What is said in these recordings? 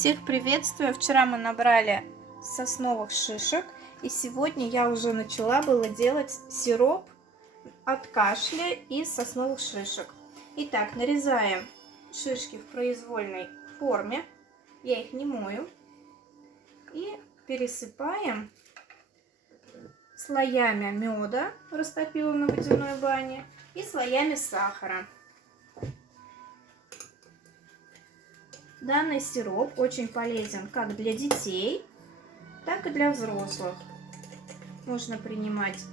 Всех приветствую! Вчера мы набрали сосновых шишек, и сегодня я уже начала было делать сироп от кашля из сосновых шишек. Итак, нарезаем шишки в произвольной форме, я их не мою, и пересыпаем слоями меда, растопила на водяной бане, и слоями сахара. Данный сироп очень полезен как для детей, так и для взрослых. Можно принимать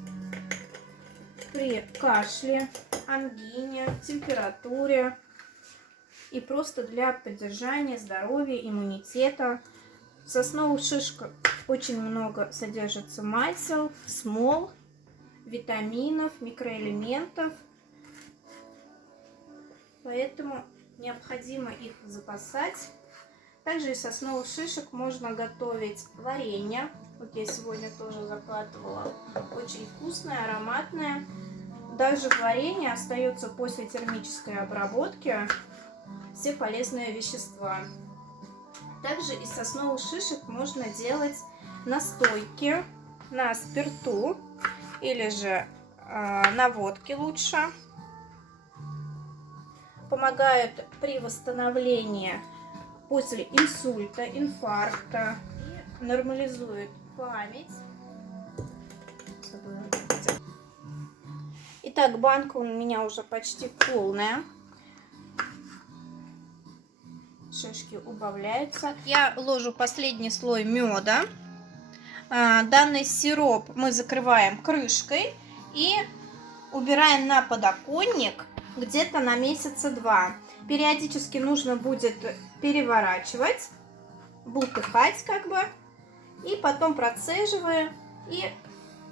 при кашле, ангине, температуре и просто для поддержания здоровья, иммунитета. В сосновых шишках очень много содержится масел, смол, витаминов, микроэлементов, поэтому необходимо их запасать. Также из сосновых шишек можно готовить варенье. Вот я сегодня тоже закатывала. Очень вкусное, ароматное. Даже в варенье остается после термической обработки все полезные вещества. Также из сосновых шишек можно делать настойки на спирту или же на водке лучше. Помогают при восстановлении после инсульта, инфаркта, и нормализует память. Итак, банка у меня уже почти полная. Шишки убавляются. Я ложу последний слой меда. Данный сироп мы закрываем крышкой и убираем на подоконник где-то на месяца 2. Периодически нужно будет переворачивать, бултыхать как бы, и потом процеживаем и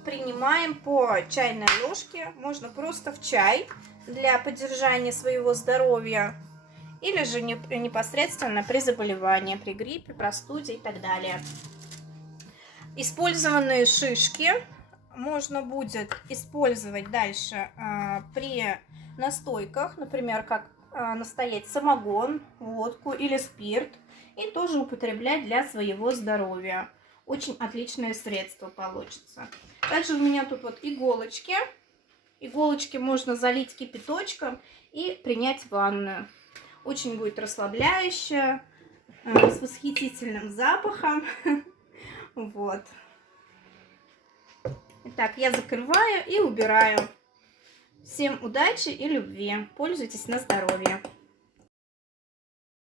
принимаем по чайной ложке. Можно просто в чай для поддержания своего здоровья, или же непосредственно при заболевании, при гриппе, простуде и так далее. Использованные шишки можно будет использовать дальше при настойках, например, как настоять самогон, водку или спирт, и тоже употреблять для своего здоровья. Очень отличное средство получится. Также у меня тут вот иголочки. Иголочки можно залить кипяточком и принять в ванную. Очень будет расслабляюще, с восхитительным запахом. Вот. Итак, я закрываю и убираю. Всем удачи и любви. Пользуйтесь на здоровье.